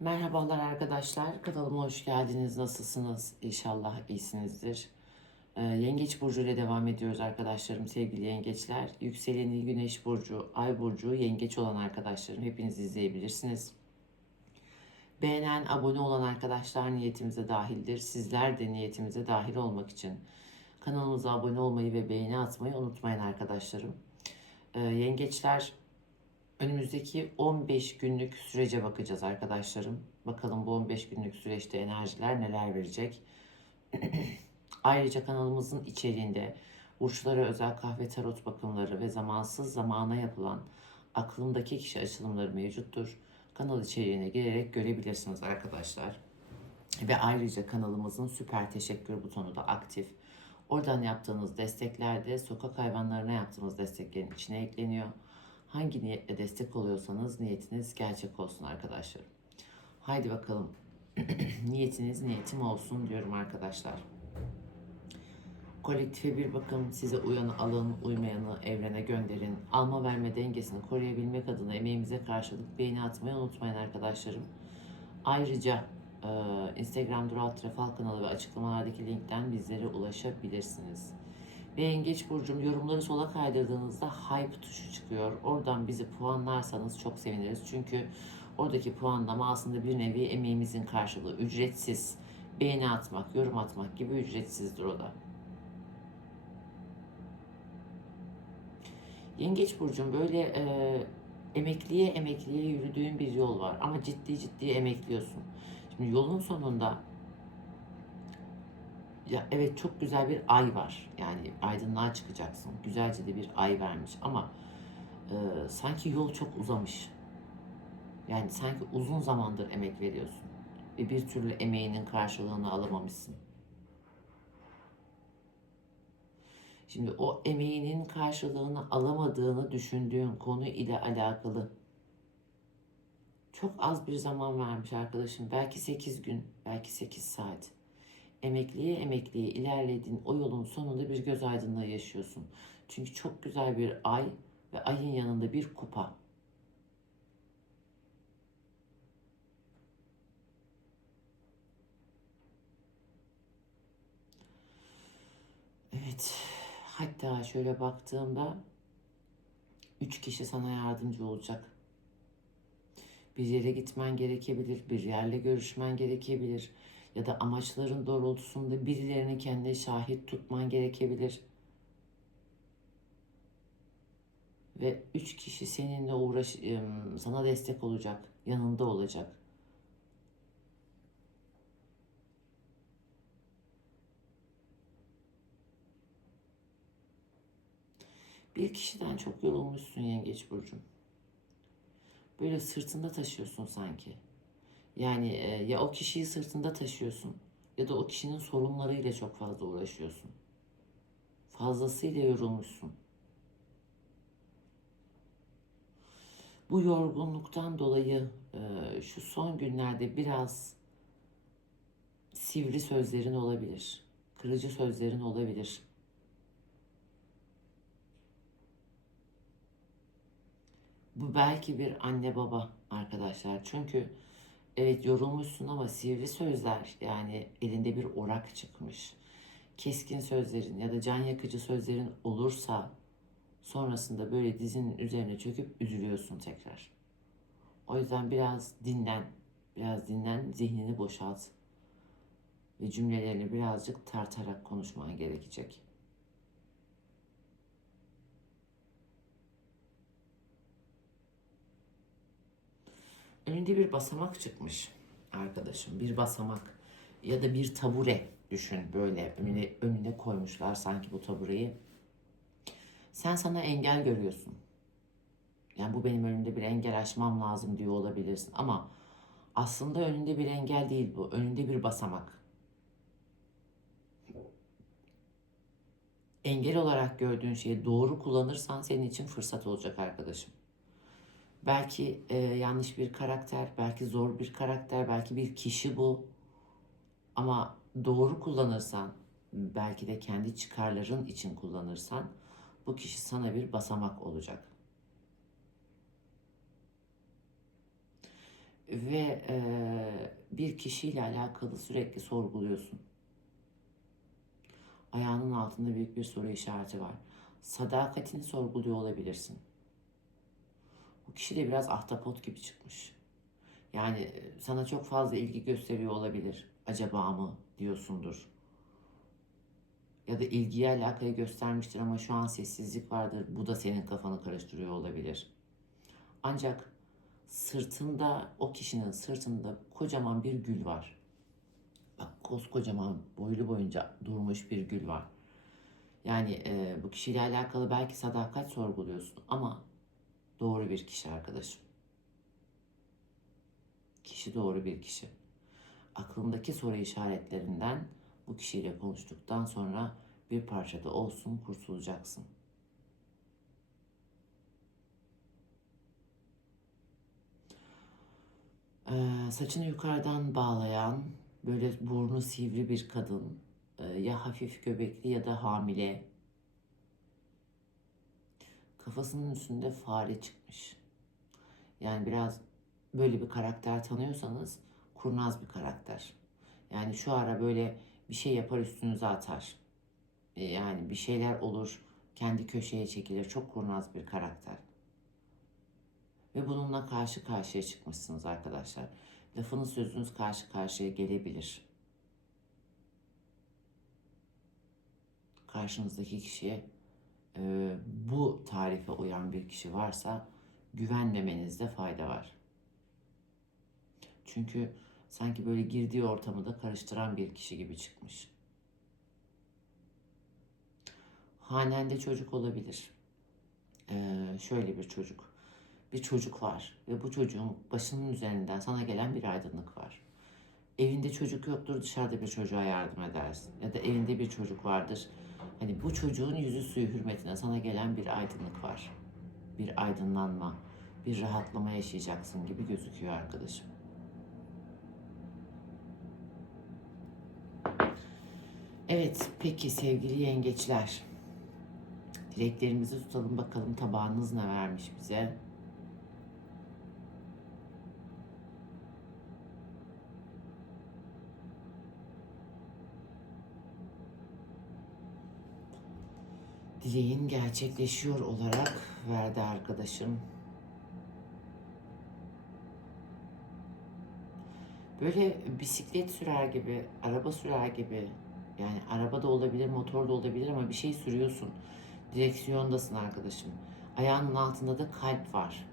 Merhabalar arkadaşlar. Kanalıma hoş geldiniz. Nasılsınız? İnşallah iyisinizdir. Ee, Yengeç Burcu ile devam ediyoruz arkadaşlarım. Sevgili yengeçler. Yükseleni Güneş Burcu, Ay Burcu, Yengeç olan arkadaşlarım. Hepiniz izleyebilirsiniz. Beğenen, abone olan arkadaşlar niyetimize dahildir. Sizler de niyetimize dahil olmak için kanalımıza abone olmayı ve beğeni atmayı unutmayın arkadaşlarım. Ee, yengeçler Önümüzdeki 15 günlük sürece bakacağız arkadaşlarım. Bakalım bu 15 günlük süreçte enerjiler neler verecek. Ayrıca kanalımızın içeriğinde burçlara özel kahve tarot bakımları ve zamansız zamana yapılan aklımdaki kişi açılımları mevcuttur. Kanal içeriğine girerek görebilirsiniz arkadaşlar. Ve ayrıca kanalımızın süper teşekkür butonu da aktif. Oradan yaptığınız destekler de sokak hayvanlarına yaptığımız desteklerin içine ekleniyor. Hangi niyetle destek oluyorsanız niyetiniz gerçek olsun arkadaşlarım. Haydi bakalım. Niyetiniz niyetim olsun diyorum arkadaşlar. Kolektife bir bakım size uyanı alın, uymayanı evrene gönderin. Alma verme dengesini koruyabilmek adına emeğimize karşılık beğeni atmayı unutmayın arkadaşlarım. Ayrıca e, Instagram Dural Trafal kanalı ve açıklamalardaki linkten bizlere ulaşabilirsiniz. Ve Yengeç Burcu'm yorumları sola kaydırdığınızda hype tuşu çıkıyor. Oradan bizi puanlarsanız çok seviniriz. Çünkü oradaki puanlama aslında bir nevi emeğimizin karşılığı. Ücretsiz. Beğeni atmak, yorum atmak gibi ücretsizdir o da. Yengeç Burcu'm böyle e, emekliye emekliye yürüdüğün bir yol var. Ama ciddi ciddi emekliyorsun. Şimdi yolun sonunda ya evet çok güzel bir ay var. Yani aydınlığa çıkacaksın. Güzelce de bir ay vermiş ama e, sanki yol çok uzamış. Yani sanki uzun zamandır emek veriyorsun ve bir türlü emeğinin karşılığını alamamışsın. Şimdi o emeğinin karşılığını alamadığını düşündüğün konu ile alakalı çok az bir zaman vermiş arkadaşım. Belki 8 gün, belki 8 saat emekliye emekliye ilerlediğin o yolun sonunda bir göz aydınlığı yaşıyorsun. Çünkü çok güzel bir ay ve ayın yanında bir kupa. Evet. Hatta şöyle baktığımda üç kişi sana yardımcı olacak. Bir yere gitmen gerekebilir, bir yerle görüşmen gerekebilir ya da amaçların doğrultusunda birilerini kendine şahit tutman gerekebilir. Ve üç kişi seninle uğraş, sana destek olacak, yanında olacak. Bir kişiden çok yorulmuşsun Yengeç Burcu'm. Böyle sırtında taşıyorsun sanki. Yani e, ya o kişiyi sırtında taşıyorsun ya da o kişinin sorunlarıyla çok fazla uğraşıyorsun. Fazlasıyla yorulmuşsun. Bu yorgunluktan dolayı e, şu son günlerde biraz sivri sözlerin olabilir. Kırıcı sözlerin olabilir. Bu belki bir anne baba arkadaşlar. Çünkü evet yorulmuşsun ama sivri sözler yani elinde bir orak çıkmış. Keskin sözlerin ya da can yakıcı sözlerin olursa sonrasında böyle dizinin üzerine çöküp üzülüyorsun tekrar. O yüzden biraz dinlen. Biraz dinlen, zihnini boşalt. Ve cümlelerini birazcık tartarak konuşman gerekecek. Önünde bir basamak çıkmış arkadaşım. Bir basamak ya da bir tabure düşün böyle önüne, önüne koymuşlar sanki bu tabureyi. Sen sana engel görüyorsun. Yani bu benim önümde bir engel aşmam lazım diyor olabilirsin ama aslında önünde bir engel değil bu. Önünde bir basamak. Engel olarak gördüğün şeyi doğru kullanırsan senin için fırsat olacak arkadaşım. Belki e, yanlış bir karakter, belki zor bir karakter, belki bir kişi bu. Ama doğru kullanırsan, belki de kendi çıkarların için kullanırsan bu kişi sana bir basamak olacak. Ve e, bir kişiyle alakalı sürekli sorguluyorsun. Ayağının altında büyük bir soru işareti var. Sadakatini sorguluyor olabilirsin. Bu kişi de biraz ahtapot gibi çıkmış. Yani e, sana çok fazla ilgi gösteriyor olabilir. Acaba mı diyorsundur. Ya da ilgiye alakayı göstermiştir ama şu an sessizlik vardır. Bu da senin kafanı karıştırıyor olabilir. Ancak sırtında, o kişinin sırtında kocaman bir gül var. Bak koskocaman boylu boyunca durmuş bir gül var. Yani e, bu kişiyle alakalı belki sadakat sorguluyorsun ama doğru bir kişi arkadaşım. Kişi doğru bir kişi. Aklındaki soru işaretlerinden bu kişiyle konuştuktan sonra bir parçada olsun kurtulacaksın. Ee, saçını yukarıdan bağlayan, böyle burnu sivri bir kadın, ee, ya hafif göbekli ya da hamile. Kafasının üstünde fare çıkmış. Yani biraz böyle bir karakter tanıyorsanız kurnaz bir karakter. Yani şu ara böyle bir şey yapar üstünüze atar. Ee, Yani bir şeyler olur, kendi köşeye çekilir. Çok kurnaz bir karakter. Ve bununla karşı karşıya çıkmışsınız arkadaşlar. Lafınız sözünüz karşı karşıya gelebilir. Karşınızdaki kişiye e, bu tarife uyan bir kişi varsa güvenmemenizde fayda var. Çünkü sanki böyle girdiği ortamı da karıştıran bir kişi gibi çıkmış. Hanende çocuk olabilir. Ee, şöyle bir çocuk. Bir çocuk var ve bu çocuğun başının üzerinden sana gelen bir aydınlık var. Evinde çocuk yoktur, dışarıda bir çocuğa yardım edersin. Ya da evinde bir çocuk vardır. Hani bu çocuğun yüzü suyu hürmetine sana gelen bir aydınlık var. Bir aydınlanma, bir rahatlama yaşayacaksın gibi gözüküyor arkadaşım. Evet, peki sevgili yengeçler. Dileklerimizi tutalım bakalım tabağınız ne vermiş bize. Dileğin gerçekleşiyor olarak verdi arkadaşım. Böyle bisiklet sürer gibi, araba sürer gibi. Yani araba da olabilir, motor da olabilir ama bir şey sürüyorsun. Direksiyondasın arkadaşım. Ayağının altında da kalp var.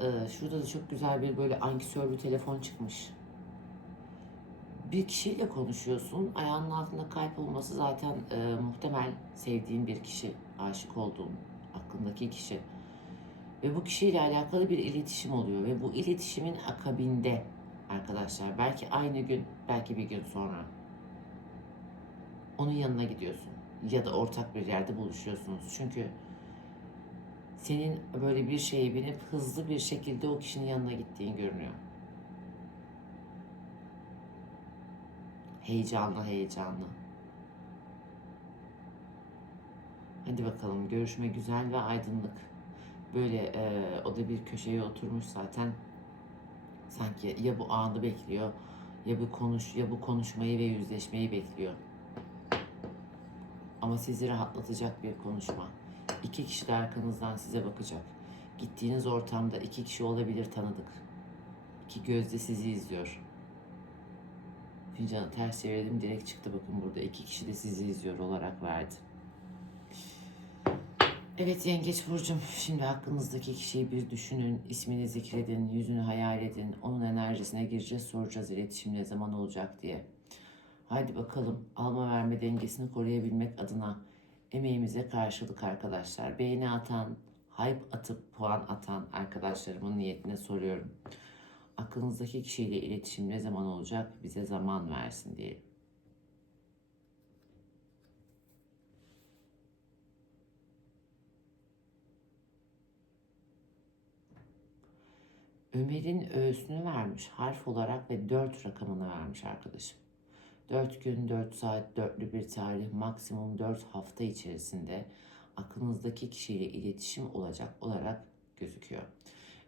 Ee, şurada da çok güzel bir böyle ankesörlü telefon çıkmış. Bir kişiyle konuşuyorsun. Ayağının altında kalp olması zaten e, muhtemel sevdiğin bir kişi, aşık olduğun, aklındaki kişi. Ve bu kişiyle alakalı bir iletişim oluyor ve bu iletişimin akabinde arkadaşlar belki aynı gün, belki bir gün sonra onun yanına gidiyorsun ya da ortak bir yerde buluşuyorsunuz. Çünkü senin böyle bir şeye binip hızlı bir şekilde o kişinin yanına gittiğin görünüyor. Heyecanlı heyecanlı. Hadi bakalım görüşme güzel ve aydınlık. Böyle e, o da bir köşeye oturmuş zaten. Sanki ya bu anı bekliyor ya bu konuş ya bu konuşmayı ve yüzleşmeyi bekliyor. Ama sizi rahatlatacak bir konuşma. İki kişi de arkanızdan size bakacak. Gittiğiniz ortamda iki kişi olabilir tanıdık. İki gözde sizi izliyor. Fincanı ters çevirdim direkt çıktı bakın burada. iki kişi de sizi izliyor olarak verdi. Evet Yengeç Burcu'm şimdi aklınızdaki kişiyi bir düşünün, ismini zikredin, yüzünü hayal edin, onun enerjisine gireceğiz, soracağız iletişim ne zaman olacak diye. Haydi bakalım alma verme dengesini koruyabilmek adına emeğimize karşılık arkadaşlar. Beğeni atan, hype atıp puan atan arkadaşlarımın niyetine soruyorum. Aklınızdaki kişiyle iletişim ne zaman olacak bize zaman versin diyelim. Ömer'in öğüsünü vermiş harf olarak ve 4 rakamını vermiş arkadaşım. 4 gün, 4 saat, dörtlü bir tarih, maksimum 4 hafta içerisinde aklınızdaki kişiyle iletişim olacak olarak gözüküyor.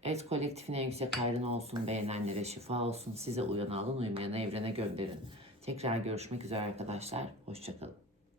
Evet kolektifin en yüksek hayrına olsun, beğenenlere şifa olsun, size uyanı alın, uymayanı evrene gönderin. Tekrar görüşmek üzere arkadaşlar, hoşçakalın.